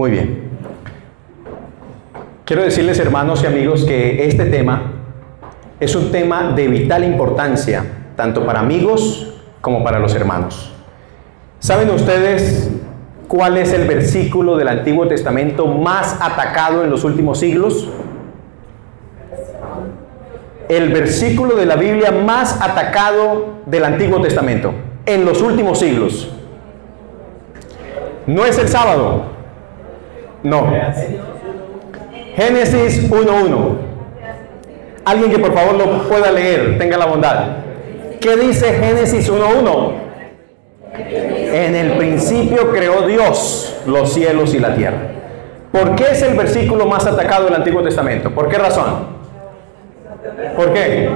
Muy bien. Quiero decirles, hermanos y amigos, que este tema es un tema de vital importancia, tanto para amigos como para los hermanos. ¿Saben ustedes cuál es el versículo del Antiguo Testamento más atacado en los últimos siglos? El versículo de la Biblia más atacado del Antiguo Testamento en los últimos siglos. No es el sábado. No. Génesis 1:1. Alguien que por favor lo pueda leer, tenga la bondad. ¿Qué dice Génesis 1:1? En el principio creó Dios los cielos y la tierra. ¿Por qué es el versículo más atacado del Antiguo Testamento? ¿Por qué razón? ¿Por qué?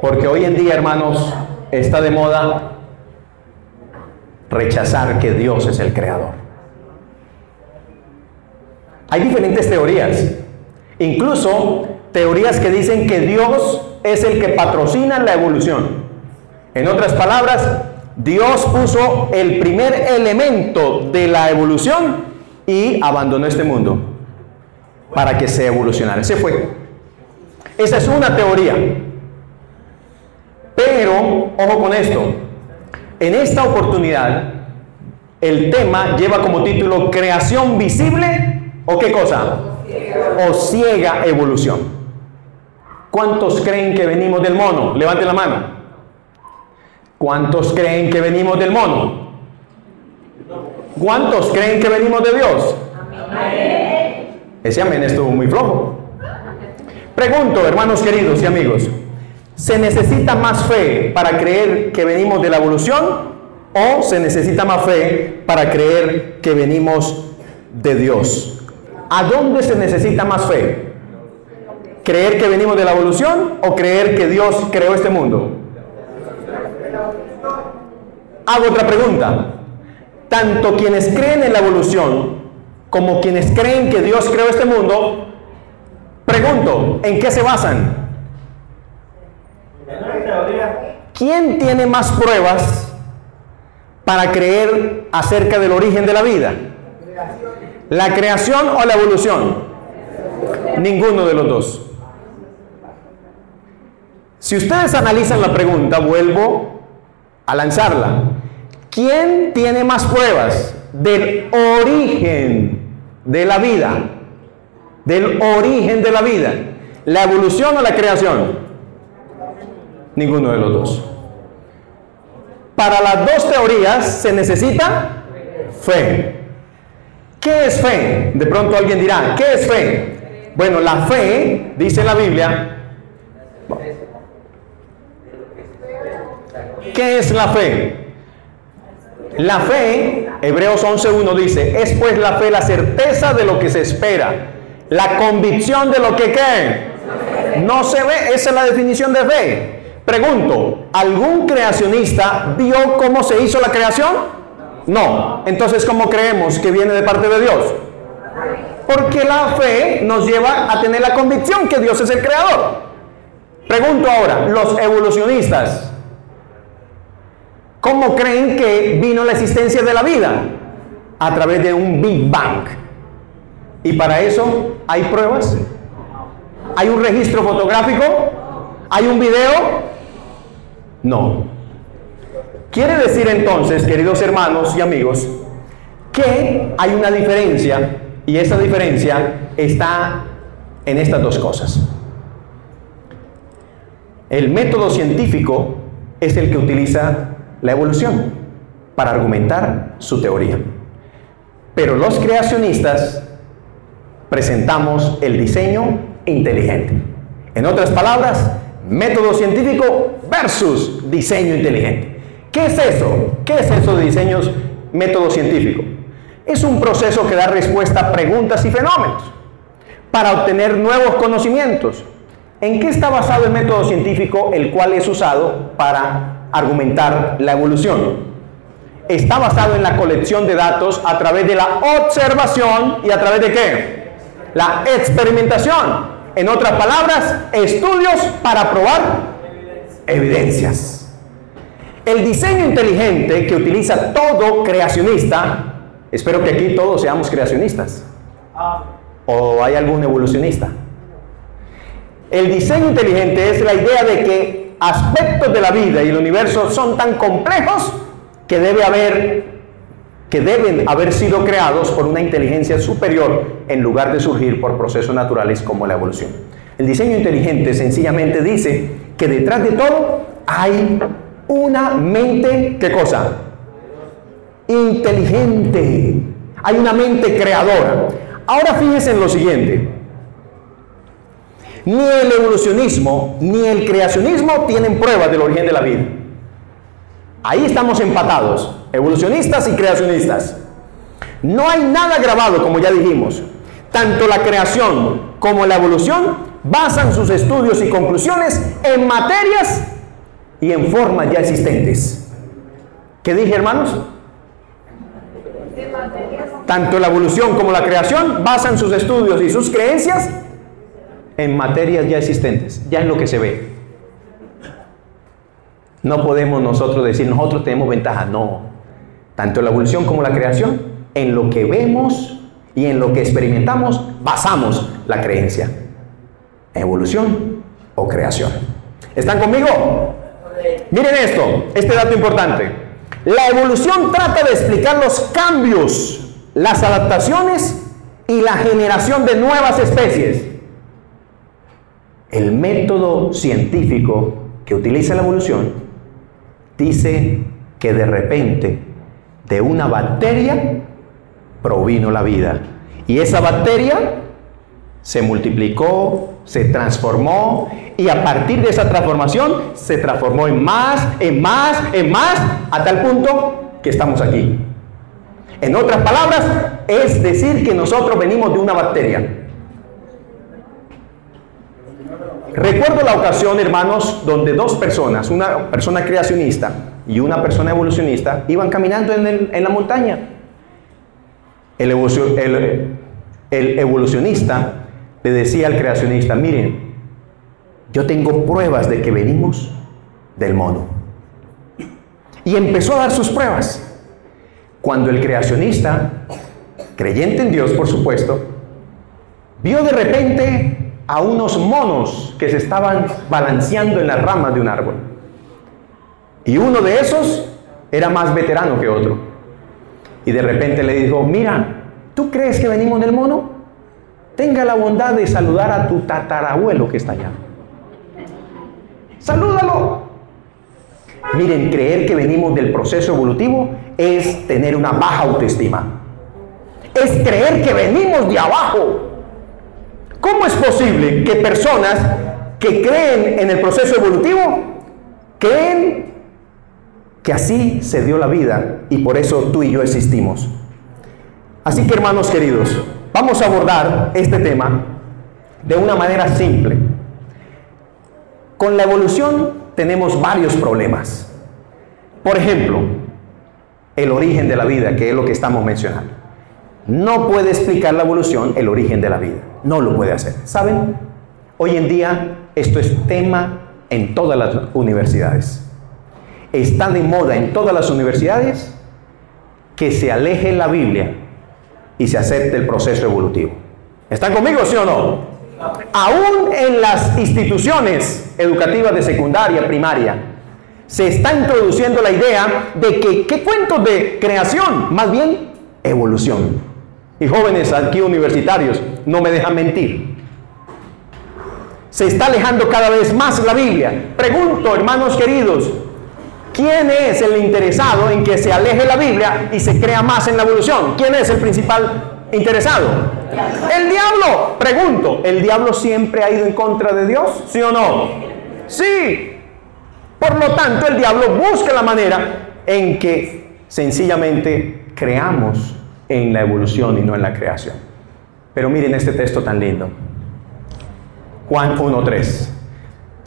Porque hoy en día, hermanos, está de moda rechazar que Dios es el creador. Hay diferentes teorías, incluso teorías que dicen que Dios es el que patrocina la evolución. En otras palabras, Dios puso el primer elemento de la evolución y abandonó este mundo para que se evolucionara. Se fue. Esa es una teoría. Pero, ojo con esto, en esta oportunidad, el tema lleva como título ¿creación visible o qué cosa? O ciega evolución. ¿Cuántos creen que venimos del mono? Levanten la mano. ¿Cuántos creen que venimos del mono? ¿Cuántos creen que venimos de Dios? Amén. Ese amén estuvo muy flojo. Pregunto, hermanos queridos y amigos, ¿se necesita más fe para creer que venimos de la evolución o se necesita más fe para creer que venimos de Dios? ¿A dónde se necesita más fe? ¿Creer que venimos de la evolución o creer que Dios creó este mundo? Hago otra pregunta. Tanto quienes creen en la evolución como quienes creen que Dios creó este mundo, pregunto, ¿en qué se basan? ¿Quién tiene más pruebas para creer acerca del origen de la vida? ¿La creación o la evolución? Ninguno de los dos. Si ustedes analizan la pregunta, vuelvo a lanzarla. ¿Quién tiene más pruebas del origen de la vida? Del origen de la vida. ¿La evolución o la creación? Ninguno de los dos. Para las dos teorías se necesita fe. ¿Qué es fe? De pronto alguien dirá, ¿qué es fe? Bueno, la fe, dice la Biblia. ¿Qué es la fe? La fe, Hebreos 11:1 dice, es pues la fe la certeza de lo que se espera, la convicción de lo que ¿qué? No se ve. Esa es la definición de fe. Pregunto, ¿algún creacionista vio cómo se hizo la creación? No. Entonces, ¿cómo creemos que viene de parte de Dios? Porque la fe nos lleva a tener la convicción que Dios es el creador. Pregunto ahora, los evolucionistas, ¿cómo creen que vino la existencia de la vida? A través de un Big Bang. ¿Y para eso hay pruebas? ¿Hay un registro fotográfico? ¿Hay un video? No. Quiere decir entonces, queridos hermanos y amigos, que hay una diferencia, y esa diferencia está en estas dos cosas. El método científico es el que utiliza la evolución para argumentar su teoría. Pero los creacionistas presentamos el diseño inteligente. En otras palabras, método científico versus diseño inteligente. ¿Qué es eso? ¿Qué es eso de diseños método científico? Es un proceso que da respuesta a preguntas y fenómenos para obtener nuevos conocimientos. ¿En qué está basado el método científico, el cual es usado para argumentar la evolución? Está basado en la colección de datos a través de la observación y a través de ¿qué? La experimentación. En otras palabras, estudios para probar evidencias. El diseño inteligente que utiliza todo creacionista Espero que aquí todos seamos creacionistas. ¿O hay algún evolucionista? El diseño inteligente es la idea de que aspectos de la vida y el universo son tan complejos que deben haber sido creados por una inteligencia superior en lugar de surgir por procesos naturales como la evolución. El diseño inteligente sencillamente dice que detrás de todo hay una mente, ¿qué cosa? Inteligente. Hay una mente creadora. Ahora fíjense en lo siguiente. Ni el evolucionismo ni el creacionismo tienen pruebas del origen de la vida. Ahí estamos empatados, evolucionistas y creacionistas. No hay nada grabado, como ya dijimos. Tanto la creación como la evolución basan sus estudios y conclusiones en materias y en formas ya existentes. ¿Qué dije, hermanos? Tanto la evolución como la creación basan sus estudios y sus creencias en materias ya existentes, ya en lo que se ve. No podemos nosotros decir, nosotros tenemos ventaja. No. Tanto la evolución como la creación, en lo que vemos y en lo que experimentamos, basamos la creencia. Evolución o creación. ¿Están conmigo? Miren esto, este dato importante. La evolución trata de explicar los cambios, las adaptaciones y la generación de nuevas especies. El método científico que utiliza la evolución dice que de repente de una bacteria provino la vida. Y esa bacteria se multiplicó, se transformó, y a partir de esa transformación se transformó en más, a tal punto que estamos aquí. En otras palabras, es decir que nosotros venimos de una bacteria. Recuerdo la ocasión, hermanos, donde dos personas, una persona creacionista y una persona evolucionista, iban caminando en la montaña. El evolucionista le decía al creacionista, miren, yo tengo pruebas de que venimos del mono. Y empezó a dar sus pruebas. Cuando el creacionista, creyente en Dios por supuesto, vio de repente a unos monos que se estaban balanceando en las ramas de un árbol. Y uno de esos era más veterano que otro. Y de repente le dijo, mira, ¿tú crees que venimos del mono? Tenga la bondad de saludar a tu tatarabuelo que está allá. ¡Salúdalo! Miren, creer que venimos del proceso evolutivo es tener una baja autoestima. Es creer que venimos de abajo. ¿Cómo es posible que personas que creen en el proceso evolutivo creen que así se dio la vida y por eso tú y yo existimos? Así que, hermanos queridos, vamos a abordar este tema de una manera simple. Con la evolución tenemos varios problemas. Por ejemplo, el origen de la vida, que es lo que estamos mencionando. No puede explicar la evolución el origen de la vida. No lo puede hacer. ¿Saben? Hoy en día esto es tema en todas las universidades. Está de moda en todas las universidades que se aleje la Biblia y se acepte el proceso evolutivo. ¿Están conmigo, sí o no? Aún en las instituciones educativas de secundaria, primaria, se está introduciendo la idea de que, ¿qué cuentos de creación? Más bien, evolución. Y jóvenes aquí universitarios, no me dejan mentir. Se está alejando cada vez más la Biblia. Pregunto, hermanos queridos, ¿quién es el interesado en que se aleje la Biblia y se crea más en la evolución? ¿Quién es el principal interesado? El diablo. Pregunto, ¿el diablo siempre ha ido en contra de Dios? ¿Sí o no? Sí. Por lo tanto, el diablo busca la manera en que sencillamente creamos en la evolución y no en la creación. Pero miren este texto tan lindo. Juan 1:3.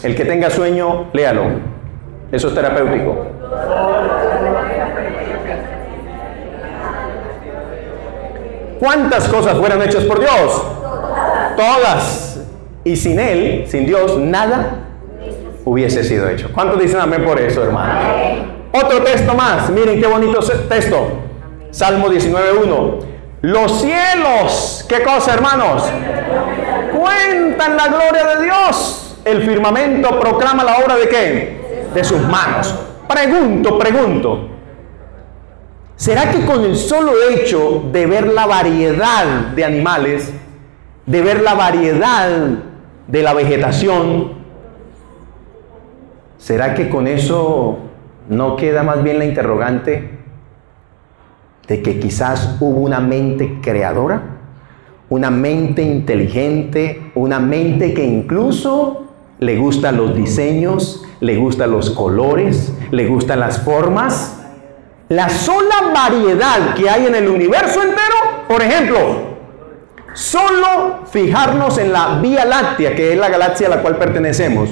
El que tenga sueño, léalo. Eso es terapéutico. ¿Cuántas cosas fueron hechas por Dios? Todas. Y sin Él, sin Dios, nada hubiese sido hecho. ¿Cuántos dicen amén por eso, hermano? Otro texto más. Miren qué bonito texto. Salmo 19:1. Los cielos, ¿qué cosa, hermanos? Cuentan la gloria de Dios. El firmamento proclama la obra de ¿qué? De sus manos. Pregunto. ¿Será que con el solo hecho de ver la variedad de animales, de ver la variedad de la vegetación, será que con eso no queda más bien la interrogante de que quizás hubo una mente creadora, una mente inteligente, una mente que incluso le gustan los diseños, le gustan los colores, le gustan las formas? La sola variedad que hay en el universo entero, por ejemplo, solo fijarnos en la Vía Láctea, que es la galaxia a la cual pertenecemos.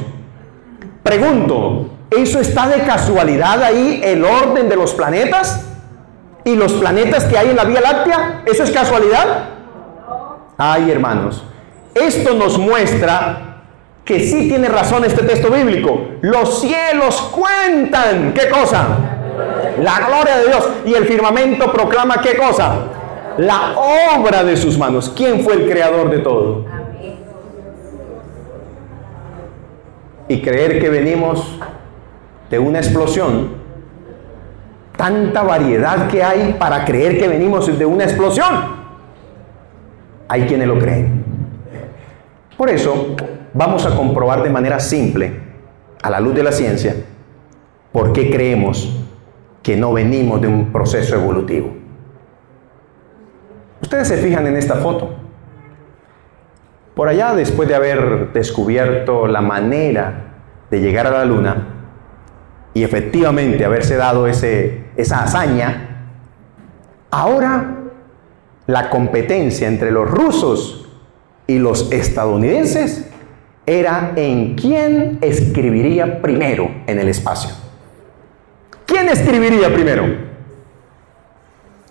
Pregunto, ¿eso está de casualidad ahí, el orden de los planetas? ¿Y los planetas que hay en la Vía Láctea? ¿Eso es casualidad? Ay, hermanos, esto nos muestra que sí tiene razón este texto bíblico. Los cielos cuentan, ¿qué cosa? La gloria de Dios. Y el firmamento proclama ¿qué cosa? La obra de sus manos. ¿Quién fue el creador de todo? Y creer que venimos de una explosión, tanta variedad que hay para creer que venimos de una explosión, hay quienes lo creen. Por eso vamos a comprobar de manera simple, a la luz de la ciencia, por qué creemos que no venimos de un proceso evolutivo. Ustedes se fijan en esta foto. Por allá, después de haber descubierto la manera de llegar a la Luna y efectivamente haberse dado esa hazaña, ahora la competencia entre los rusos y los estadounidenses era en quién escribiría primero en el espacio. ¿Quién escribiría primero?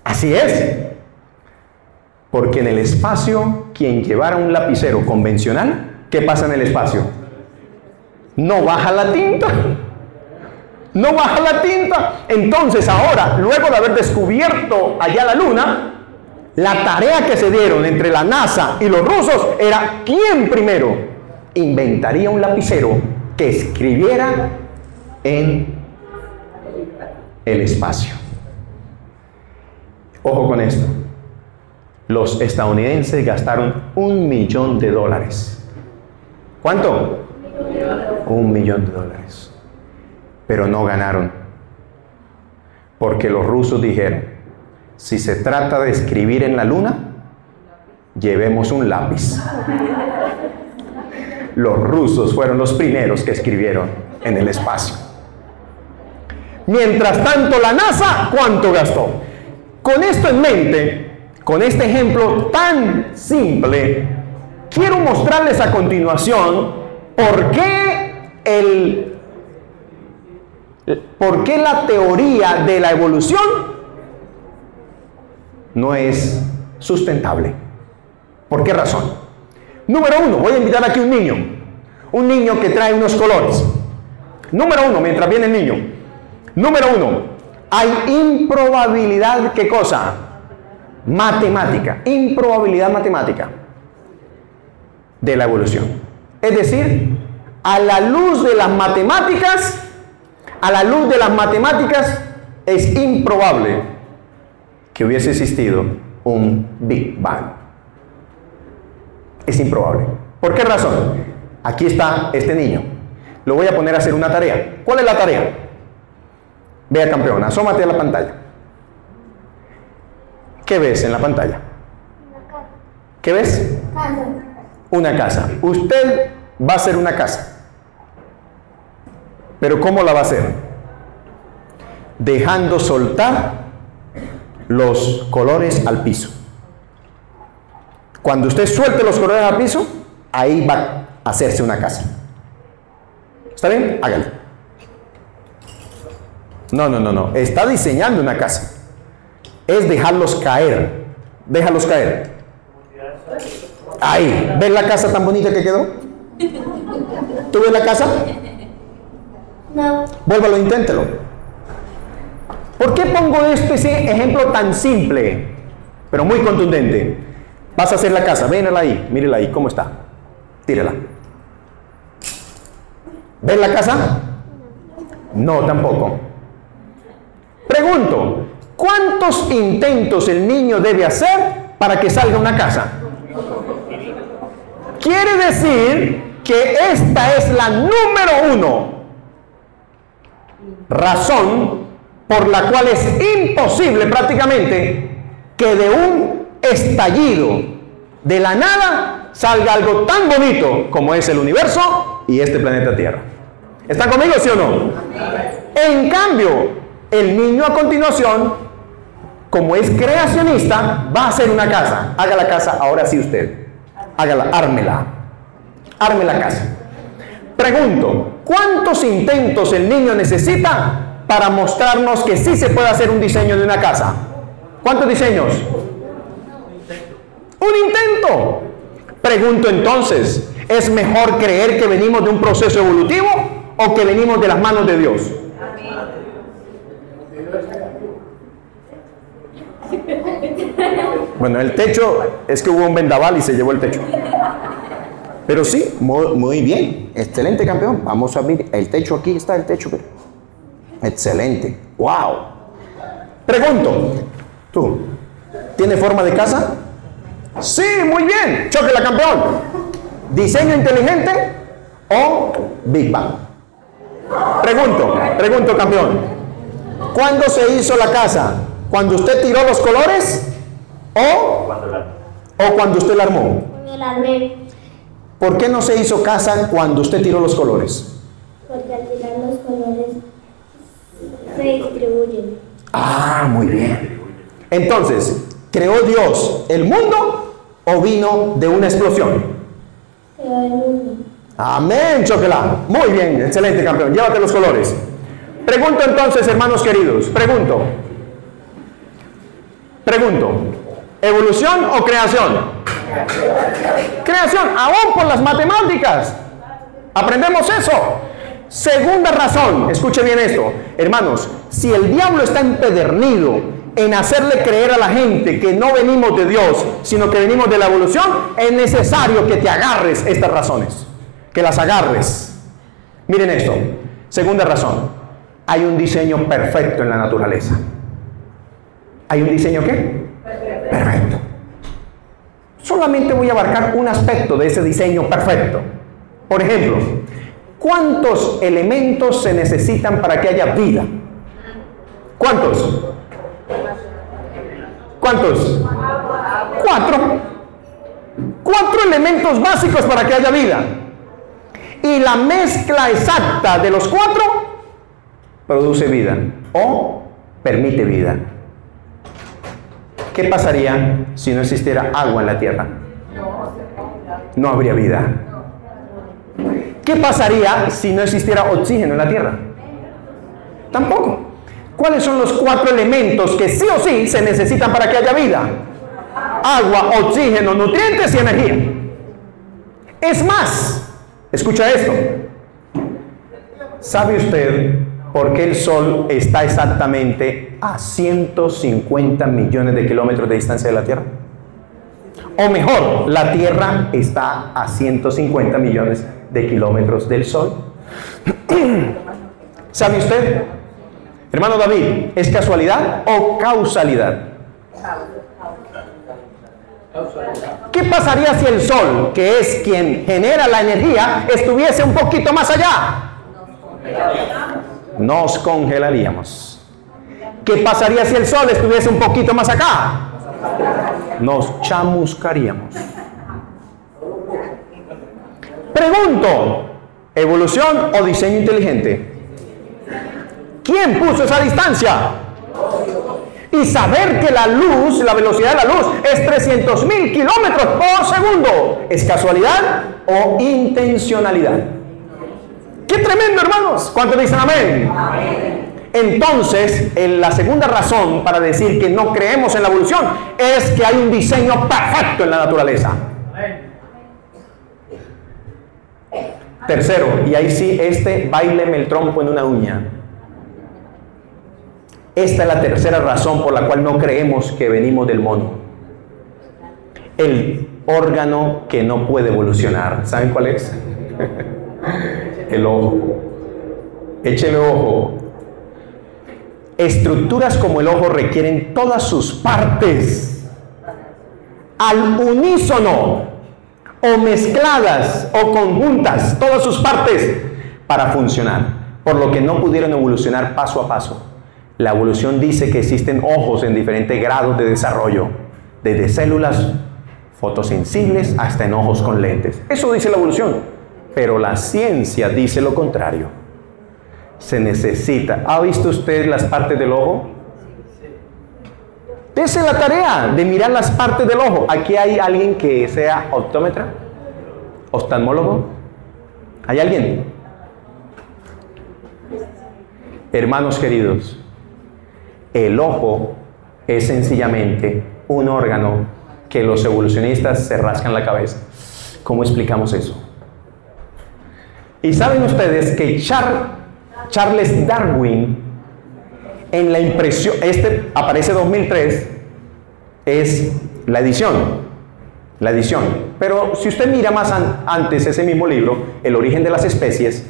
Así es. Porque en el espacio, quien llevara un lapicero convencional, ¿qué pasa en el espacio? No baja la tinta. No baja la tinta. Entonces ahora, luego de haber descubierto allá la Luna, la tarea que se dieron entre la NASA y los rusos era ¿quién primero inventaría un lapicero que escribiera en el espacio? Ojo con esto. Los estadounidenses gastaron $1 millón. ¿Cuánto? $1 millón. Pero no ganaron. Porque los rusos dijeron, si se trata de escribir en la Luna, llevemos un lápiz. Los rusos fueron los primeros que escribieron en el espacio. Mientras tanto, la NASA, ¿cuánto gastó? Con esto en mente, con este ejemplo tan simple, quiero mostrarles a continuación por qué la teoría de la evolución no es sustentable. ¿Por qué razón? Número uno, voy a invitar aquí un niño que trae unos colores. Número uno, mientras viene el niño. Número uno, hay improbabilidad, ¿qué cosa? Matemática, improbabilidad matemática de la evolución. Es decir, a la luz de las matemáticas, es improbable que hubiese existido un Big Bang. Es improbable. ¿Por qué razón? Aquí está este niño. Lo voy a poner a hacer una tarea. ¿Cuál es la tarea? Vea, campeón, asómate a la pantalla. ¿Qué ves en la pantalla? ¿Qué ves? Una casa. Usted va a hacer una casa. ¿Pero cómo la va a hacer? Dejando soltar los colores al piso. Cuando usted suelte los colores al piso, ahí va a hacerse una casa. ¿Está bien? Hágale. No. Está diseñando una casa. Es dejarlos caer. Déjalos caer. Ahí. ¿Ves la casa tan bonita que quedó? ¿Tú ves la casa? No. Vuélvalo, inténtelo. ¿Por qué pongo ese ejemplo tan simple, pero muy contundente? Vas a hacer la casa, vénela ahí, mírela ahí, ¿cómo está? Tírela. ¿Ven la casa? No, tampoco. Pregunto, ¿cuántos intentos el niño debe hacer para que salga una casa? Quiere decir que esta es la número 1 razón por la cual es imposible prácticamente que de un estallido de la nada salga algo tan bonito como es el universo y este planeta Tierra. ¿Están conmigo, sí o no? En cambio, el niño a continuación, como es creacionista, va a hacer una casa. Haga la casa ahora sí usted. Hágala, ármela. Arme la casa. Pregunto, ¿cuántos intentos el niño necesita para mostrarnos que sí se puede hacer un diseño de una casa? ¿Cuántos diseños? Un intento. Pregunto entonces, ¿es mejor creer que venimos de un proceso evolutivo o que venimos de las manos de Dios? Bueno, el techo es que hubo un vendaval y se llevó el techo. Pero sí, muy bien, excelente campeón. Vamos a ver, el techo, aquí está el techo. Excelente, wow. Pregunto, ¿tú tienes forma de casa? Sí, muy bien, chóquela campeón. ¿Diseño inteligente o Big Bang? Pregunto campeón, ¿cuándo se hizo la casa? ¿Cuando usted tiró los colores o cuando usted la armó? Cuando la armé. ¿Por qué no se hizo casa cuando usted tiró los colores? Porque al tirar los colores se distribuyen. Ah, muy bien. Entonces, ¿creó Dios el mundo o vino de una explosión? Creó el mundo. Amén, chocolate. Muy bien, excelente campeón. Llévate los colores. Pregunto entonces, hermanos queridos, pregunto, ¿evolución o creación? Creación, aún por las matemáticas. Aprendemos eso. Segunda razón, escuche bien esto, hermanos, si el diablo está empedernido en hacerle creer a la gente que no venimos de Dios, sino que venimos de la evolución, es necesario que te agarres estas razones, que las agarres. Miren esto, segunda razón, hay un diseño perfecto en la naturaleza. ¿Hay un diseño qué? Perfecto. Solamente voy a abarcar un aspecto de ese diseño perfecto. Por ejemplo, ¿cuántos elementos se necesitan para que haya vida? ¿Cuántos? ¿Cuántos? 4. 4 elementos básicos para que haya vida. Y la mezcla exacta de los 4 produce vida o permite vida. ¿Qué pasaría si no existiera agua en la tierra? No habría vida. ¿Qué pasaría si no existiera oxígeno en la tierra? Tampoco. ¿Cuáles son los 4 elementos que sí o sí se necesitan para que haya vida? Agua, oxígeno, nutrientes y energía. Es más, escucha esto. ¿Sabe usted por qué el Sol está exactamente a 150 millones de kilómetros de distancia de la Tierra? O mejor, la Tierra está a 150 millones de kilómetros del Sol. ¿Sabe usted? Hermano David, ¿es casualidad o causalidad? ¿Qué pasaría si el Sol, que es quien genera la energía, estuviese un poquito más allá? Nos congelaríamos. ¿Qué pasaría si el Sol estuviese un poquito más acá? Nos chamuscaríamos. Pregunto, ¿evolución o diseño inteligente? ¿Quién puso esa distancia? Y saber que la luz, la velocidad de la luz es 300.000 kilómetros por segundo, ¿es casualidad o intencionalidad? ¡Qué tremendo, hermanos! ¿Cuántos dicen amén? Amén. Entonces, la segunda razón para decir que no creemos en la evolución es que hay un diseño perfecto en la naturaleza. Tercero, y ahí sí, báileme el trompo en una uña. Esta es la tercera razón por la cual no creemos que venimos del mono. El órgano que no puede evolucionar. ¿Saben cuál es? El ojo. Échele ojo. Estructuras como el ojo requieren todas sus partes al unísono, o mezcladas o conjuntas, todas sus partes para funcionar, por lo que no pudieron evolucionar paso a paso. La evolución dice que existen ojos en diferentes grados de desarrollo, desde células fotosensibles hasta en ojos con lentes. Eso dice la evolución, pero la ciencia dice lo contrario. Se necesita. ¿Ha visto usted las partes del ojo? Dese la tarea de mirar las partes del ojo. Aquí hay alguien que sea optómetra, oftalmólogo. ¿Hay alguien? Hermanos queridos, el ojo es sencillamente un órgano que los evolucionistas se rascan la cabeza. ¿Cómo explicamos eso? Y saben ustedes que Charles Darwin, en la impresión, aparece 2003, es la edición. Pero si usted mira más antes ese mismo libro, El origen de las especies,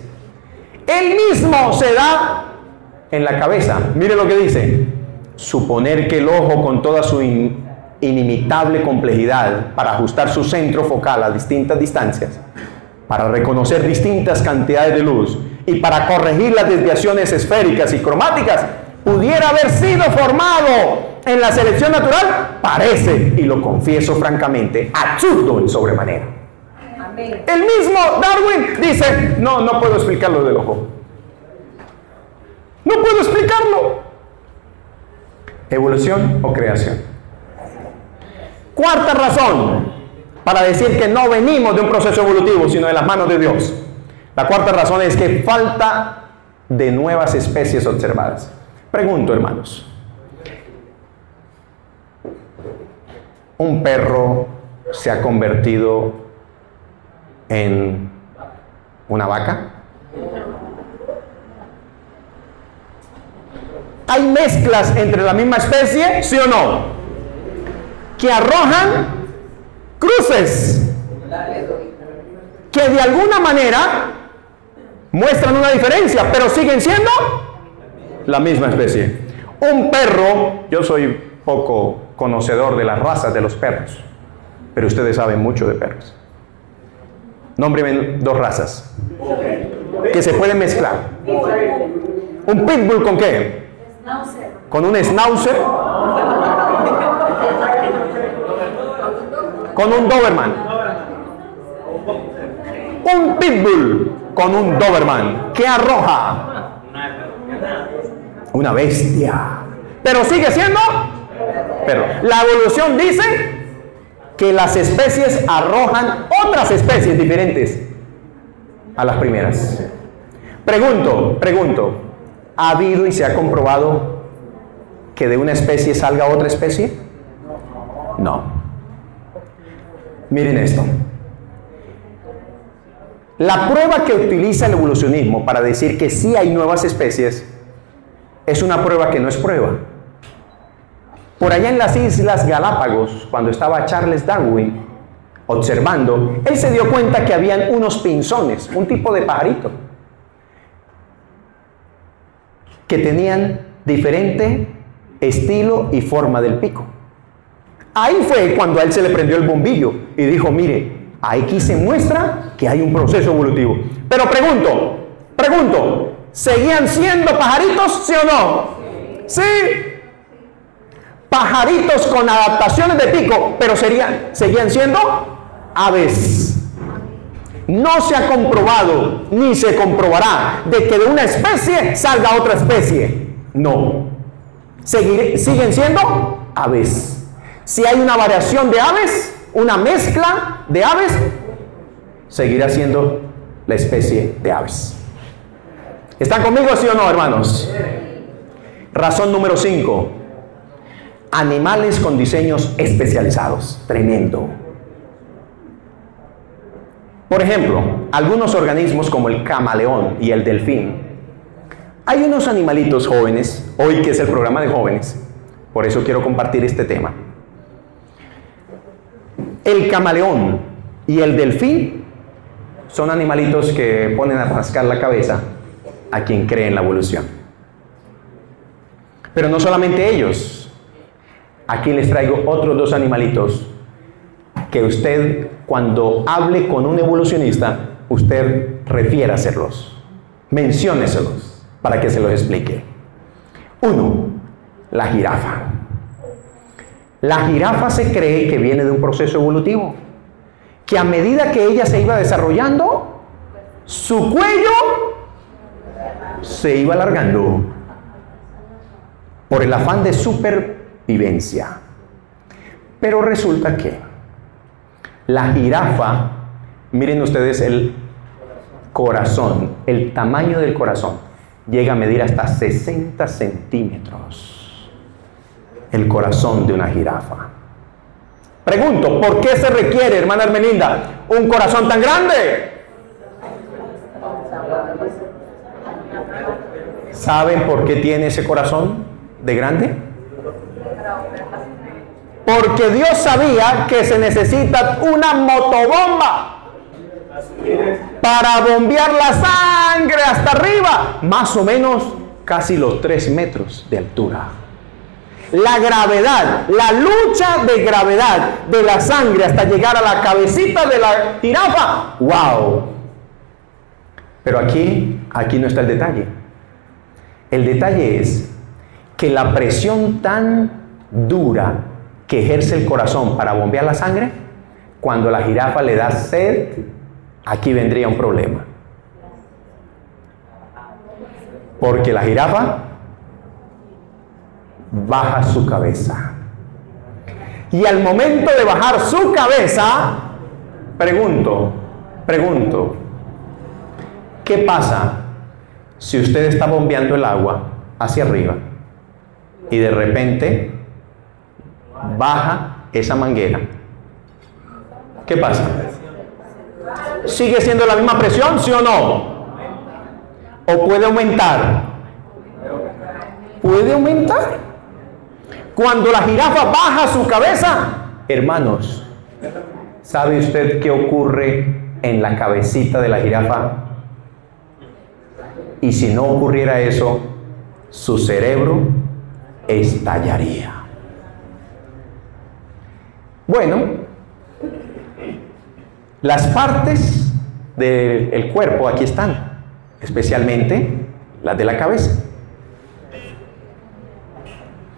él mismo se da en la cabeza. Mire lo que dice: suponer que el ojo, con toda su inimitable complejidad para ajustar su centro focal a distintas distancias, para reconocer distintas cantidades de luz y para corregir las desviaciones esféricas y cromáticas, pudiera haber sido formado en la selección natural, parece, y lo confieso francamente, absurdo en sobremanera. Amén. El mismo Darwin dice: no puedo explicarlo del ojo. No puedo explicarlo. ¿Evolución o creación? Cuarta razón para decir que no venimos de un proceso evolutivo, sino de las manos de Dios. La cuarta razón es que falta de nuevas especies observadas. Pregunto, hermanos, ¿un perro se ha convertido en una vaca? ¿Hay mezclas entre la misma especie, sí o no, que arrojan cruces que de alguna manera muestran una diferencia, pero siguen siendo la misma especie? Un perro, yo soy poco conocedor de las razas de los perros, pero ustedes saben mucho de perros. Nómbreme dos razas que se pueden mezclar. ¿Un pitbull con qué? ¿Con un schnauzer? ¿Con un doberman? Un pitbull con un doberman. ¿Qué arroja? Una bestia. Pero sigue siendo perro. La evolución dice que las especies arrojan otras especies diferentes a las primeras. Pregunto, ¿ha habido y se ha comprobado que de una especie salga otra especie? No. Miren esto. La prueba que utiliza el evolucionismo para decir que sí hay nuevas especies es una prueba que no es prueba. Por allá en las Islas Galápagos, cuando estaba Charles Darwin observando, él se dio cuenta que habían unos pinzones, un tipo de pajarito, que tenían diferente estilo y forma del pico. Ahí fue cuando a él se le prendió el bombillo y dijo: mire, aquí se muestra que hay un proceso evolutivo. Pero pregunto, ¿seguían siendo pajaritos, sí o no? Sí. Pajaritos con adaptaciones de pico, pero seguían siendo aves. No se ha comprobado, ni se comprobará, de que de una especie salga otra especie. No. Siguen siendo aves. Si hay una variación de aves, una mezcla de aves, seguirá siendo la especie de aves. ¿Están conmigo, sí o no, hermanos? Razón número 5. Animales con diseños especializados. Tremendo. Por ejemplo, algunos organismos como el camaleón y el delfín Hay unos animalitos jóvenes, hoy que es el programa de jóvenes, por eso quiero compartir este tema. El camaleón y el delfín son animalitos que ponen a rascar la cabeza a quien cree en la evolución. Pero no solamente ellos. Aquí les traigo otros dos animalitos que usted, cuando hable con un evolucionista, usted refiéraselos, mencióneselos para que se los explique. Uno, la jirafa. La jirafa se cree que viene de un proceso evolutivo, que a medida que ella se iba desarrollando, su cuello se iba alargando por el afán de supervivencia. Pero resulta que la jirafa, miren ustedes el corazón, el tamaño del corazón, llega a medir hasta 60 centímetros. El corazón de una jirafa. Pregunto, ¿por qué se requiere, hermana Hermelinda, un corazón tan grande? ¿Saben por qué tiene ese corazón de grande? Porque Dios sabía que se necesita una motobomba para bombear la sangre hasta arriba, más o menos casi los 3 metros de altura. La gravedad, la lucha de gravedad de la sangre hasta llegar a la cabecita de la jirafa. ¡Wow! Pero aquí no está el detalle. El detalle es que la presión tan dura que ejerce el corazón para bombear la sangre, cuando la jirafa le da sed, aquí vendría un problema. Porque la jirafa baja su cabeza. Y al momento de bajar su cabeza, pregunto, ¿qué pasa si usted está bombeando el agua hacia arriba y de repente baja esa manguera? ¿Qué pasa? ¿Sigue siendo la misma presión, sí o no? ¿O puede aumentar? ¿Puede aumentar? Cuando la jirafa baja su cabeza, hermanos, ¿sabe usted qué ocurre en la cabecita de la jirafa? Y si no ocurriera eso, su cerebro estallaría. Bueno, las partes del cuerpo aquí están, especialmente las de la cabeza,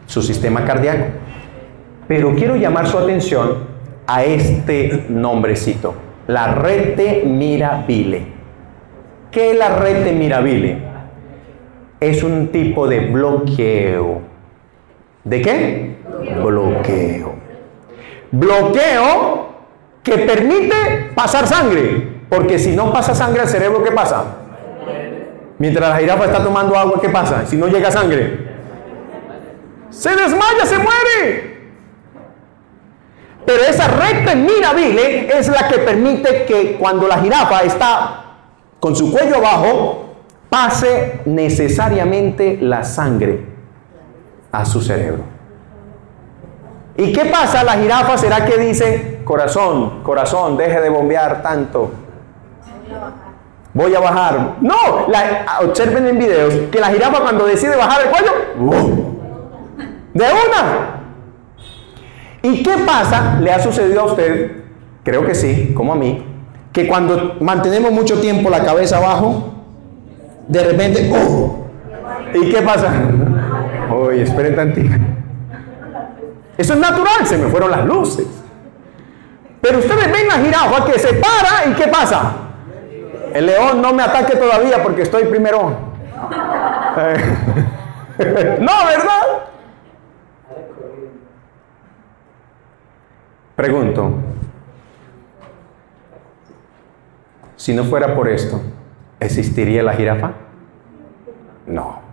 su sistema cardíaco. Pero quiero llamar su atención a este nombrecito, la rete mirabile. ¿Qué es la rete mirabile? Es un tipo de bloqueo. ¿De qué? Bloqueo. Bloqueo que permite pasar sangre, porque si no pasa sangre al cerebro, ¿qué pasa? Mientras la jirafa está tomando agua, ¿qué pasa? Si no llega sangre, se desmaya, se muere. Pero esa recta mirabile es la que permite que cuando la jirafa está con su cuello abajo, pase necesariamente la sangre a su cerebro. ¿Y qué pasa? La jirafa, ¿será que dice, corazón, corazón, deje de bombear tanto, voy a bajar? No, observen en videos que la jirafa cuando decide bajar el cuello, de una. ¿Y qué pasa? ¿Le ha sucedido a usted? Creo que sí, como a mí, que cuando mantenemos mucho tiempo la cabeza abajo, de repente, ¿y qué pasa? Oye, esperen tantito. Eso es natural, se me fueron las luces. Pero ustedes ven la jirafa que se para y ¿qué pasa? El león no me ataque todavía porque estoy primero. No, ¿verdad? Pregunto, si no fuera por esto, ¿existiría la jirafa? No.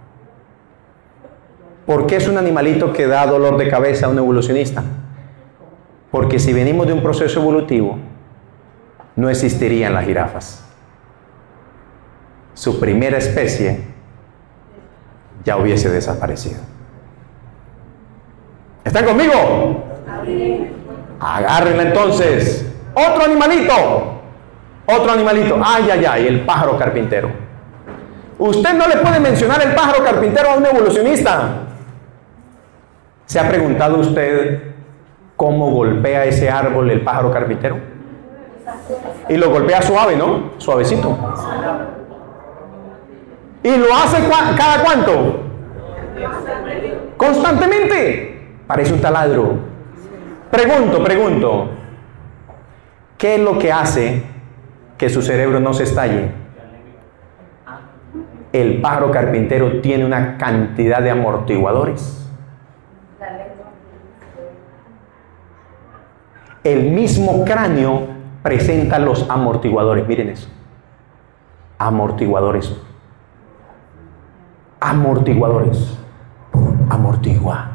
¿Por qué es un animalito que da dolor de cabeza a un evolucionista? Porque si venimos de un proceso evolutivo, no existirían las jirafas. Su primera especie ya hubiese desaparecido. ¿Están conmigo? Agárrenla entonces. Otro animalito. Otro animalito. Ay, ay, ay, el pájaro carpintero. Usted no le puede mencionar el pájaro carpintero a un evolucionista. ¿Se ha preguntado usted cómo golpea ese árbol el pájaro carpintero? Y lo golpea suave, ¿no? Suavecito. ¿Y lo hace cada cuánto? Constantemente. Parece un taladro. Pregunto. ¿Qué es lo que hace que su cerebro no se estalle? El pájaro carpintero tiene una cantidad de amortiguadores. El mismo cráneo presenta los amortiguadores. Miren eso. Amortiguadores. Amortigua.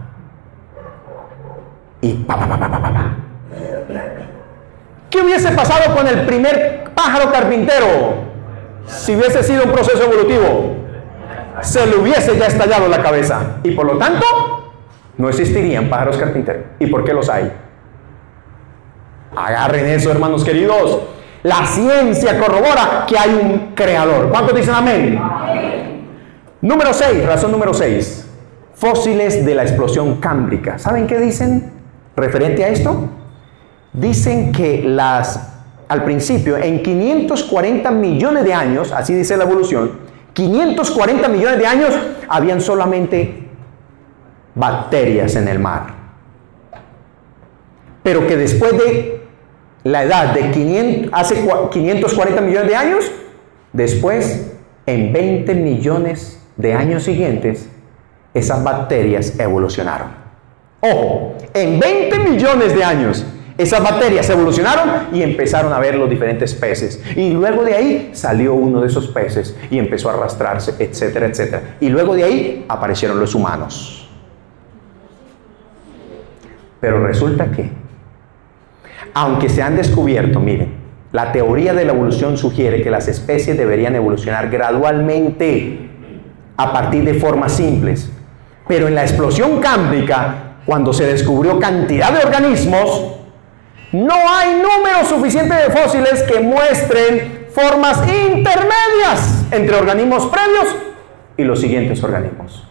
Y pa. ¿Qué hubiese pasado con el primer pájaro carpintero si hubiese sido un proceso evolutivo? Se le hubiese ya estallado la cabeza y por lo tanto no existirían pájaros carpinteros. ¿Y por qué los hay? Agarren eso, hermanos queridos. La ciencia corrobora que hay un creador. ¿Cuántos dicen amén? Número 6, razón número 6. Fósiles de la explosión cámbrica. ¿Saben qué dicen referente a esto? Dicen que al principio, en 540 millones de años, así dice la evolución, 540 millones de años, habían solamente bacterias en el mar. Pero que después de la edad de hace 540 millones de años, después, en 20 millones de años siguientes, esas bacterias evolucionaron. Ojo, en 20 millones de años, esas bacterias evolucionaron y empezaron a ver los diferentes peces. Y luego de ahí salió uno de esos peces y empezó a arrastrarse, etcétera, etcétera. Y luego de ahí aparecieron los humanos. Pero resulta que, aunque se han descubierto, miren, la teoría de la evolución sugiere que las especies deberían evolucionar gradualmente a partir de formas simples. Pero en la explosión cámbrica, cuando se descubrió cantidad de organismos, no hay número suficiente de fósiles que muestren formas intermedias entre organismos previos y los siguientes organismos.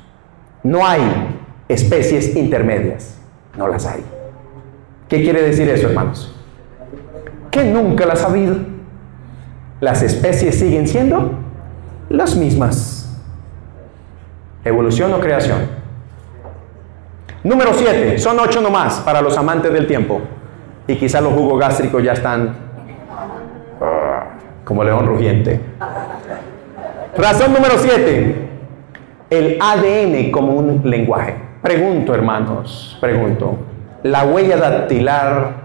No hay especies intermedias. No las hay. ¿Qué quiere decir eso, hermanos? Que nunca las ha habido. Las especies siguen siendo las mismas. ¿Evolución o creación? Número 7. Son 8 nomás para los amantes del tiempo. Y quizás los jugos gástricos ya están como león rugiente. Razón número 7. El ADN como un lenguaje. Pregunto, hermanos, ¿la huella dactilar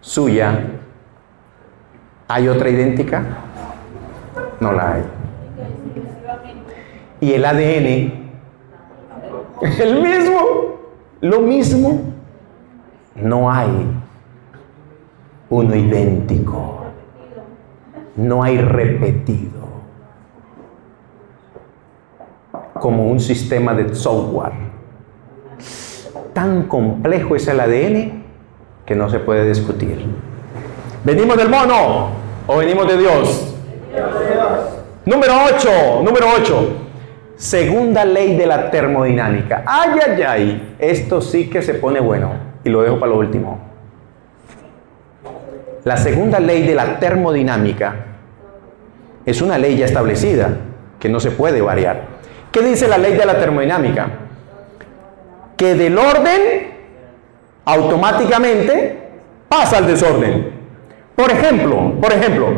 suya hay otra idéntica? No la hay. Y el ADN, el mismo, lo mismo, no hay uno idéntico, no hay repetido, como un sistema de software. Tan complejo es el ADN que no se puede discutir. ¿Venimos del mono o venimos de Dios? Número 8. Segunda ley de la termodinámica. Ay, ay, ay. Esto sí que se pone bueno. Y lo dejo para lo último. La segunda ley de la termodinámica es una ley ya establecida que no se puede variar. ¿Qué dice la ley de la termodinámica? Que del orden automáticamente pasa al desorden. Por ejemplo,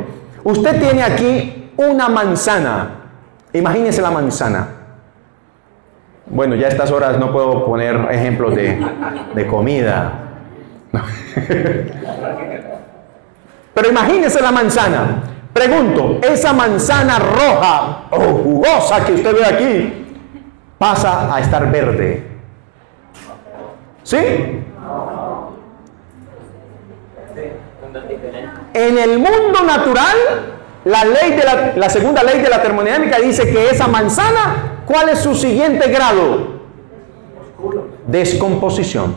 usted tiene aquí una manzana. Imagínese la manzana. Bueno, ya a estas horas no puedo poner ejemplos de comida. Pero imagínese la manzana. Pregunto, esa manzana roja o jugosa que usted ve aquí pasa a estar verde. ¿Sí? En el mundo natural, la segunda ley de la termodinámica dice que esa manzana, ¿Cuál es su siguiente grado? Descomposición.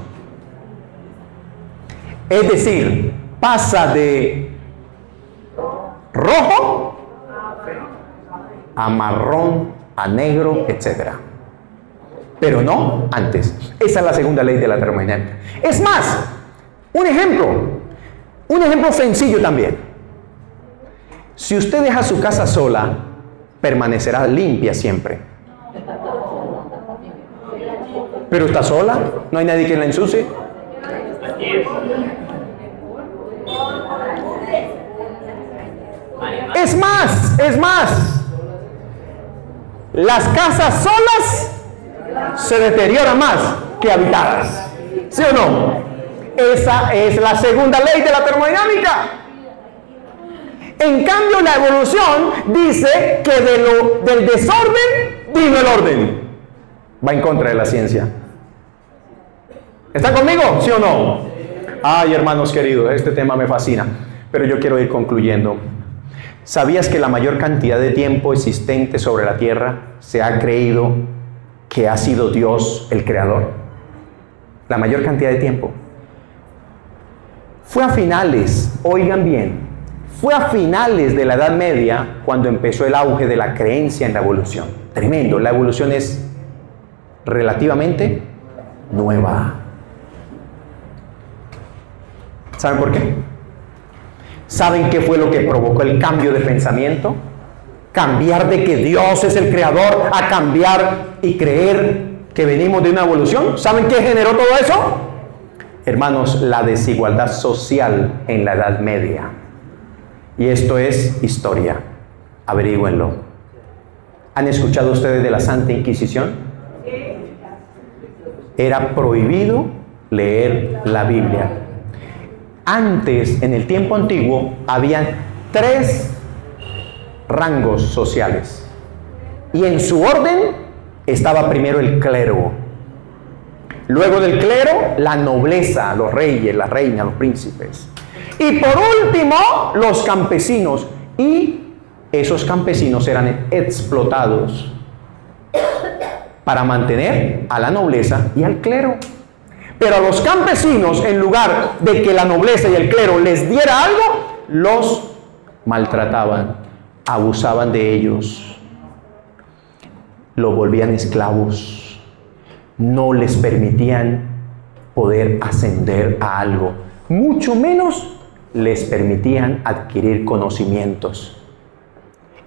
Es decir, pasa de rojo a marrón, a negro, etc. Pero no antes. Esa es la segunda ley de la termodinámica. Es más, un ejemplo sencillo también. Si usted deja su casa sola, permanecerá limpia siempre. Pero está sola, no hay nadie que la ensucie. Es más, las casas solas se deterioran más que habitadas. ¿Sí o no? Esa es la segunda ley de la termodinámica. En cambio, la evolución dice que del desorden vino el orden. Va en contra de la ciencia. ¿Están conmigo? ¿Sí o no? Ay, hermanos queridos, este tema me fascina, pero yo quiero ir concluyendo. ¿Sabías que la mayor cantidad de tiempo existente sobre la Tierra se ha creído que ha sido Dios el creador? La mayor cantidad de tiempo. Fue a finales, oigan bien, fue a finales de la Edad Media cuando empezó el auge de la creencia en la evolución. Tremendo, la evolución es relativamente nueva. ¿Saben por qué? ¿Saben qué fue lo que provocó el cambio de pensamiento? Cambiar de que Dios es el creador a cambiar y creer que venimos de una evolución. ¿Saben qué generó todo eso? Hermanos, la desigualdad social en la Edad Media. Y esto es historia. Averígüenlo. ¿Han escuchado ustedes de la Santa Inquisición? Era prohibido leer la Biblia. Antes, en el tiempo antiguo, habían 3 rangos sociales. Y en su orden estaba primero el clero. Luego del clero, la nobleza, los reyes, las reinas, los príncipes. Y por último, los campesinos. Y esos campesinos eran explotados para mantener a la nobleza y al clero. Pero a los campesinos, en lugar de que la nobleza y el clero les diera algo, los maltrataban, abusaban de ellos, los volvían esclavos, no les permitían poder ascender a algo, mucho menos les permitían adquirir conocimientos.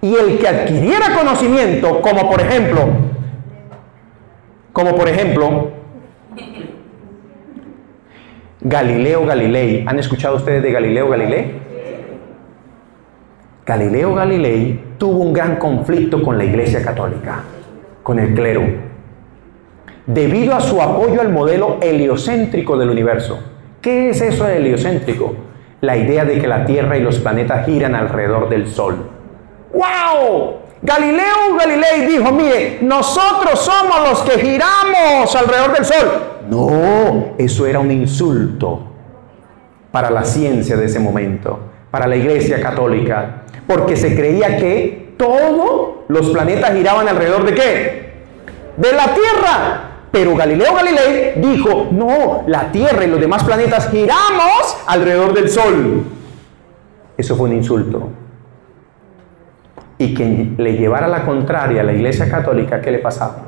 Y el que adquiriera conocimiento, como por ejemplo, Galileo Galilei. ¿Han escuchado ustedes de Galileo Galilei? Galileo Galilei tuvo un gran conflicto con la Iglesia Católica, con el clero, debido a su apoyo al modelo heliocéntrico del universo. ¿Qué es eso de heliocéntrico? La idea de que la Tierra y los planetas giran alrededor del Sol. ¡Wow! Galileo Galilei dijo, mire, nosotros somos los que giramos alrededor del Sol. No, eso era un insulto para la ciencia de ese momento, para la Iglesia Católica, porque se creía que todos los planetas giraban alrededor ¿de qué? De la Tierra. Pero Galileo Galilei dijo, no, la Tierra y los demás planetas giramos alrededor del Sol. Eso fue un insulto. Y quien le llevara la contraria a la Iglesia Católica, ¿qué le pasaba?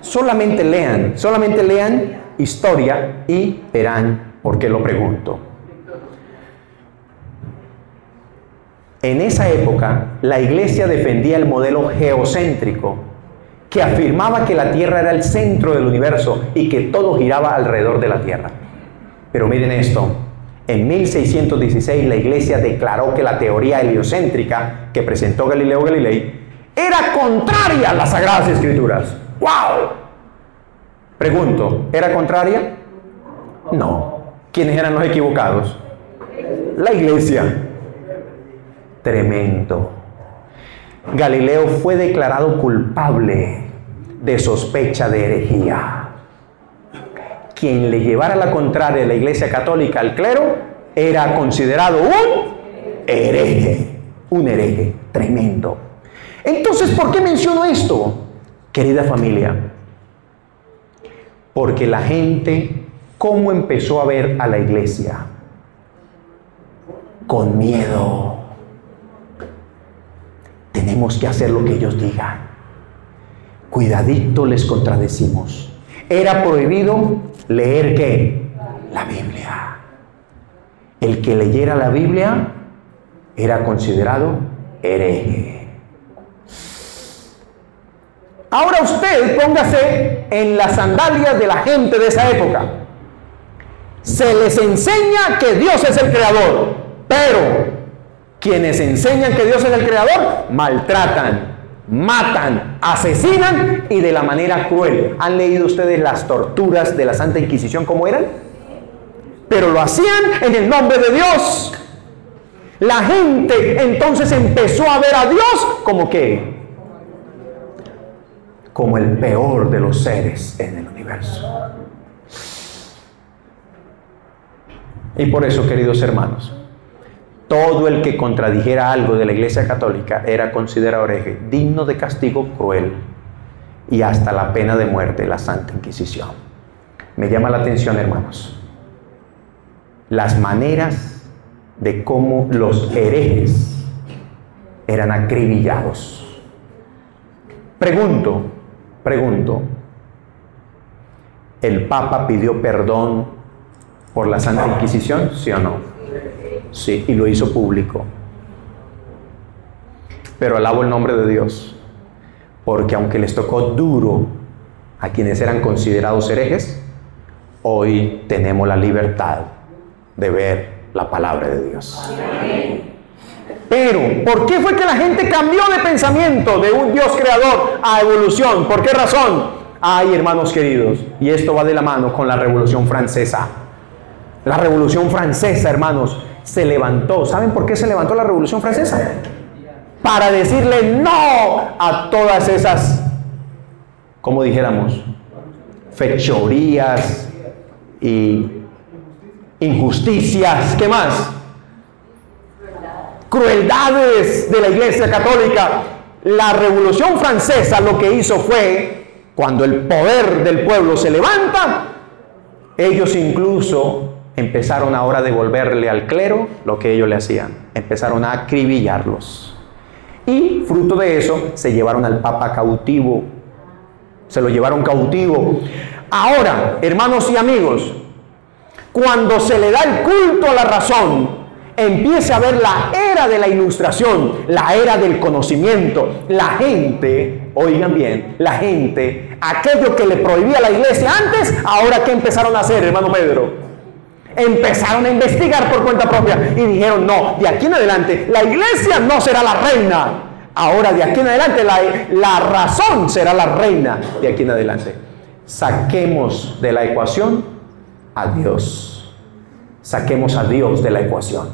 Solamente lean historia y verán por qué lo pregunto. En esa época, la Iglesia defendía el modelo geocéntrico, que afirmaba que la Tierra era el centro del universo y que todo giraba alrededor de la Tierra. Pero miren esto. En 1616 la Iglesia declaró que la teoría heliocéntrica que presentó Galileo Galilei era contraria a las Sagradas Escrituras. ¡Wow! Pregunto, ¿era contraria? No. ¿Quiénes eran los equivocados? La Iglesia. Tremendo. Galileo fue declarado culpable de sospecha de herejía. Quien le llevara la contraria de la Iglesia Católica al clero era considerado un hereje tremendo. Entonces, ¿por qué menciono esto, querida familia? Porque la gente, ¿cómo empezó a ver a la iglesia? Con miedo. Tenemos que hacer lo que ellos digan. Cuidadito les contradecimos. Era prohibido leer ¿qué? La Biblia. El que leyera la Biblia era considerado hereje. Ahora usted póngase en las sandalias de la gente de esa época. Se les enseña que Dios es el creador, pero quienes enseñan que Dios es el creador maltratan, matan, asesinan y de la manera cruel. ¿Han leído ustedes las torturas de la Santa Inquisición cómo eran? Pero lo hacían en el nombre de Dios. La gente entonces empezó a ver a Dios como ¿qué? Como el peor de los seres en el universo. Y por eso, queridos hermanos, todo el que contradijera algo de la Iglesia Católica era considerado hereje, digno de castigo cruel y hasta la pena de muerte, la Santa Inquisición. Me llama la atención, hermanos, las maneras de cómo los herejes eran acribillados. Pregunto, ¿el Papa pidió perdón por la Santa Inquisición? ¿Sí o no? Sí, y lo hizo público. Pero alabo el nombre de Dios, porque aunque les tocó duro a quienes eran considerados herejes, hoy tenemos la libertad de ver la palabra de Dios. Pero, ¿por qué fue que la gente cambió de pensamiento de un Dios creador a evolución? ¿Por qué razón? Ay, hermanos queridos, y esto va de la mano con la Revolución Francesa. La Revolución Francesa, hermanos, se levantó. ¿Saben por qué se levantó la Revolución Francesa? Para decirle no a todas esas, como dijéramos, fechorías y injusticias. ¿Qué más? Crueldades de la Iglesia Católica. La Revolución Francesa lo que hizo fue, cuando el poder del pueblo se levanta, ellos incluso empezaron ahora a devolverle al clero lo que ellos le hacían. Empezaron a acribillarlos. Y fruto de eso, se llevaron al Papa cautivo. Se lo llevaron cautivo. Ahora, hermanos y amigos, cuando se le da el culto a la razón, empieza a ver la era de la ilustración, la era del conocimiento. La gente, oigan bien, la gente, aquello que le prohibía a la iglesia antes, ahora ¿qué empezaron a hacer, hermano Pedro? Empezaron a investigar por cuenta propia y dijeron, no, de aquí en adelante la iglesia no será la reina. Ahora de aquí en adelante la razón será la reina de aquí en adelante. Saquemos de la ecuación a Dios. Saquemos a Dios de la ecuación.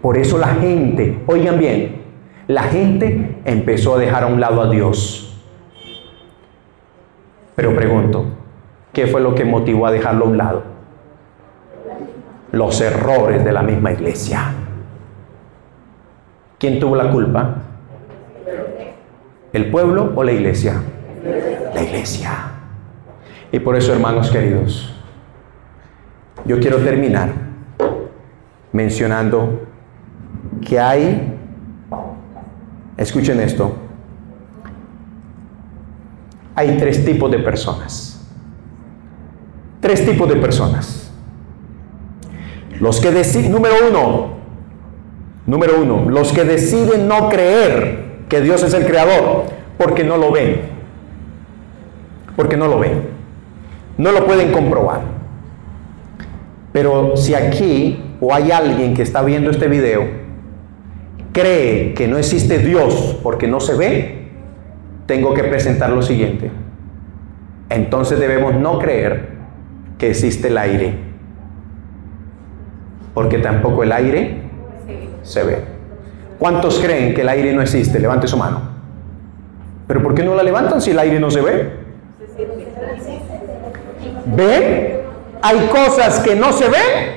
Por eso la gente, oigan bien, la gente empezó a dejar a un lado a Dios. Pero pregunto, ¿qué fue lo que motivó a dejarlo a un lado? Los errores de la misma iglesia. ¿Quién tuvo la culpa? ¿El pueblo o la iglesia? La iglesia. Y por eso, hermanos queridos, yo quiero terminar mencionando que hay, escuchen esto, hay tres tipos de personas. Tres tipos de personas. Los que deciden, número uno, los que deciden no creer que Dios es el creador porque no lo ven. Porque no lo ven. No lo pueden comprobar. Pero si aquí o hay alguien que está viendo este video cree que no existe Dios porque no se ve, tengo que presentar lo siguiente. Entonces debemos no creer que existe el aire, porque tampoco el aire se ve. ¿Cuántos creen que el aire no existe? Levante su mano. ¿Pero por qué no la levantan si el aire no se ve? ¿Ven? Hay cosas que no se ven,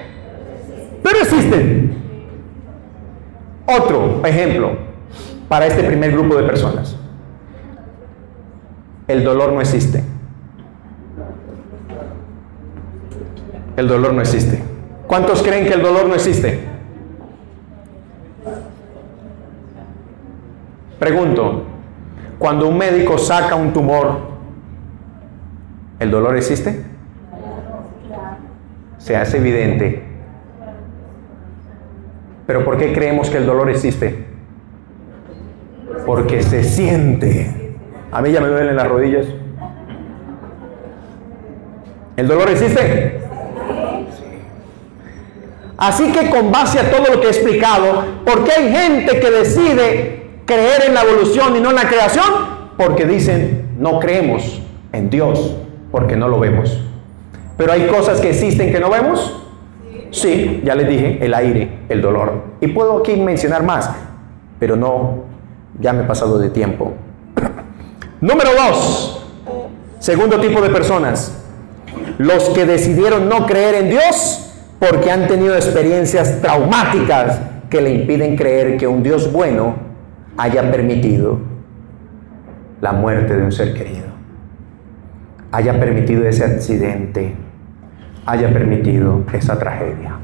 pero existen. Otro ejemplo para este primer grupo de personas. el dolor no existe. El dolor no existe. ¿Cuántos creen que el dolor no existe? Pregunto, cuando un médico saca un tumor, ¿el dolor existe? Se hace evidente. ¿Pero por qué creemos que el dolor existe? Porque se siente. A mí ya me duelen las rodillas. ¿El dolor existe? Así que con base a todo lo que he explicado, ¿por qué hay gente que decide creer en la evolución y no en la creación? Porque dicen, no creemos en Dios, porque no lo vemos. Pero hay cosas que existen que no vemos. Sí, ya les dije, el aire, el dolor. Y puedo aquí mencionar más, pero no, ya me he pasado de tiempo. Número 2, segundo tipo de personas, los que decidieron no creer en Dios porque han tenido experiencias traumáticas que le impiden creer que un Dios bueno haya permitido la muerte de un ser querido, haya permitido ese accidente, haya permitido esa tragedia.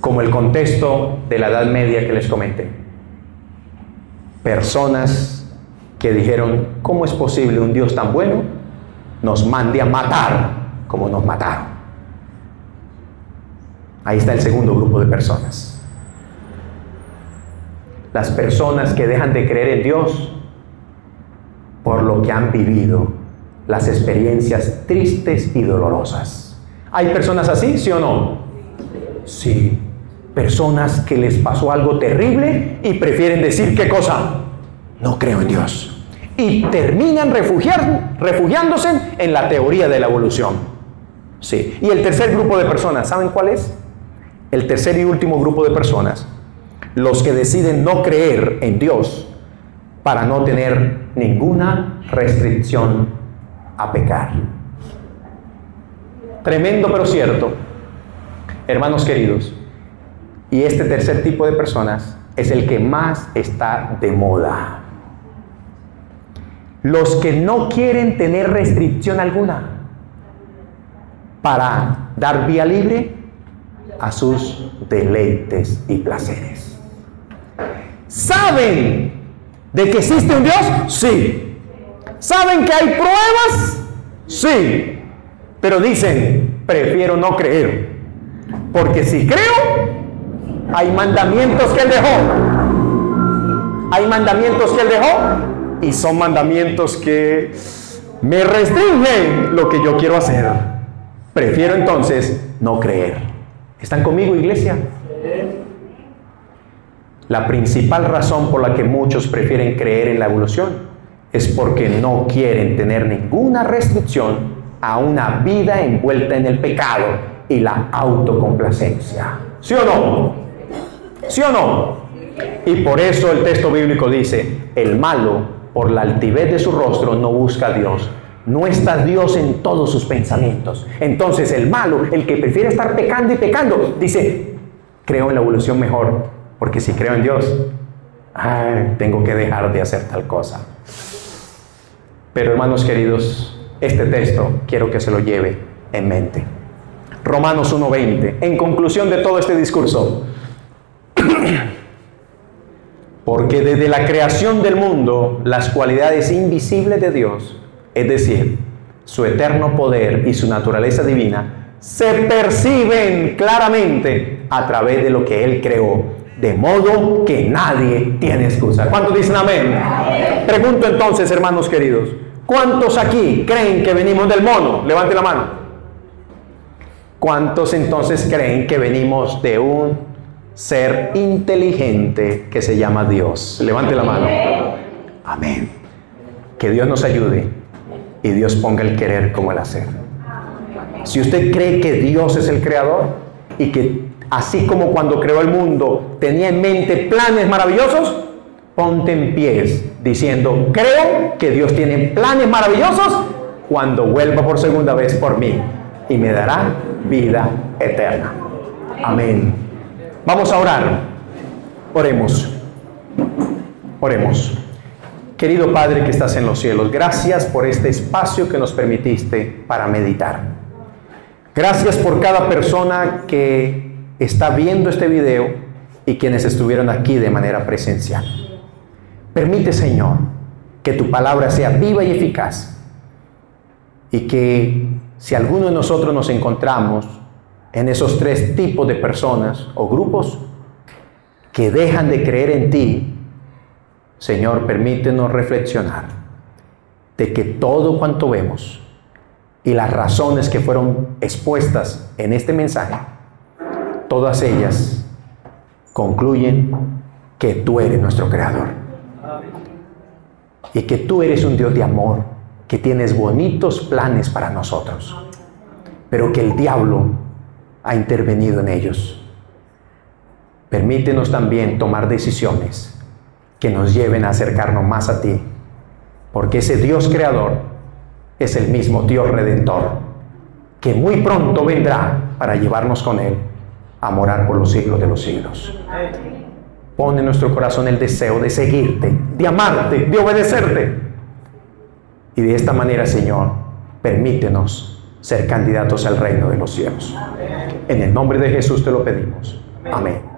Como el contexto de la Edad Media que les comenté. Personas que dijeron, ¿cómo es posible un Dios tan bueno nos mande a matar como nos mataron? Ahí está el segundo grupo de personas. Las personas que dejan de creer en Dios por lo que han vivido, las experiencias tristes y dolorosas. ¿Hay personas así, sí o no? Sí. Personas que les pasó algo terrible y prefieren decir, ¿qué cosa? No creo en Dios. Y terminan refugiándose en la teoría de la evolución. Sí. Y el tercer grupo de personas, ¿saben cuál es? El tercer y último grupo de personas, los que deciden no creer en Dios para no tener ninguna restricción a pecar. Tremendo pero cierto, hermanos queridos. Y este tercer tipo de personas es el que más está de moda. Los que no quieren tener restricción alguna para dar vía libre a sus deleites y placeres. ¿Saben de que existe un Dios? Sí. ¿Saben que hay pruebas? Sí. Pero dicen, prefiero no creer. Porque si creo, hay mandamientos que Él dejó. Hay mandamientos que Él dejó y son mandamientos que me restringen lo que yo quiero hacer. Prefiero entonces no creer. ¿Están conmigo, iglesia? La principal razón por la que muchos prefieren creer en la evolución es porque no quieren tener ninguna restricción a una vida envuelta en el pecado y la autocomplacencia. ¿Sí o no? ¿Sí o no? Y por eso el texto bíblico dice, el malo, por la altivez de su rostro, no busca a Dios. No está Dios en todos sus pensamientos. Entonces el malo, el que prefiere estar pecando y pecando, dice, creo en la evolución mejor, porque si creo en Dios, tengo que dejar de hacer tal cosa. Pero hermanos queridos, este texto quiero que se lo lleve en mente. Romanos 1:20, en conclusión de todo este discurso. Porque desde la creación del mundo, las cualidades invisibles de Dios, es decir, su eterno poder y su naturaleza divina, se perciben claramente a través de lo que Él creó, de modo que nadie tiene excusa. ¿Cuántos dicen amén? Amén. Pregunto entonces, hermanos queridos, ¿cuántos aquí creen que venimos del mono? Levante la mano. ¿Cuántos entonces creen que venimos de un ser inteligente que se llama Dios? Levante la mano. Amén. Que Dios nos ayude y Dios ponga el querer como el hacer. Si usted cree que Dios es el creador y que así como cuando creó el mundo tenía en mente planes maravillosos, ponte en pies diciendo, creo que Dios tiene planes maravillosos cuando vuelva por segunda vez por mí y me dará vida eterna. Amén. Vamos a orar. Oremos. Oremos. Querido Padre que estás en los cielos, gracias por este espacio que nos permitiste para meditar. Gracias por cada persona que está viendo este video y quienes estuvieron aquí de manera presencial. Permite, Señor, que tu palabra sea viva y eficaz, y que si alguno de nosotros nos encontramos en esos tres tipos de personas o grupos que dejan de creer en ti, Señor, permítenos reflexionar de que todo cuanto vemos y las razones que fueron expuestas en este mensaje, todas ellas concluyen que tú eres nuestro Creador. Y que tú eres un Dios de amor, que tienes bonitos planes para nosotros, pero que el diablo ha intervenido en ellos. Permítenos también tomar decisiones que nos lleven a acercarnos más a ti, porque ese Dios creador es el mismo Dios redentor, que muy pronto vendrá para llevarnos con Él a morar por los siglos de los siglos. Pon en nuestro corazón el deseo de seguirte, de amarte, de obedecerte. Y de esta manera, Señor, permítenos ser candidatos al reino de los cielos. En el nombre de Jesús te lo pedimos. Amén.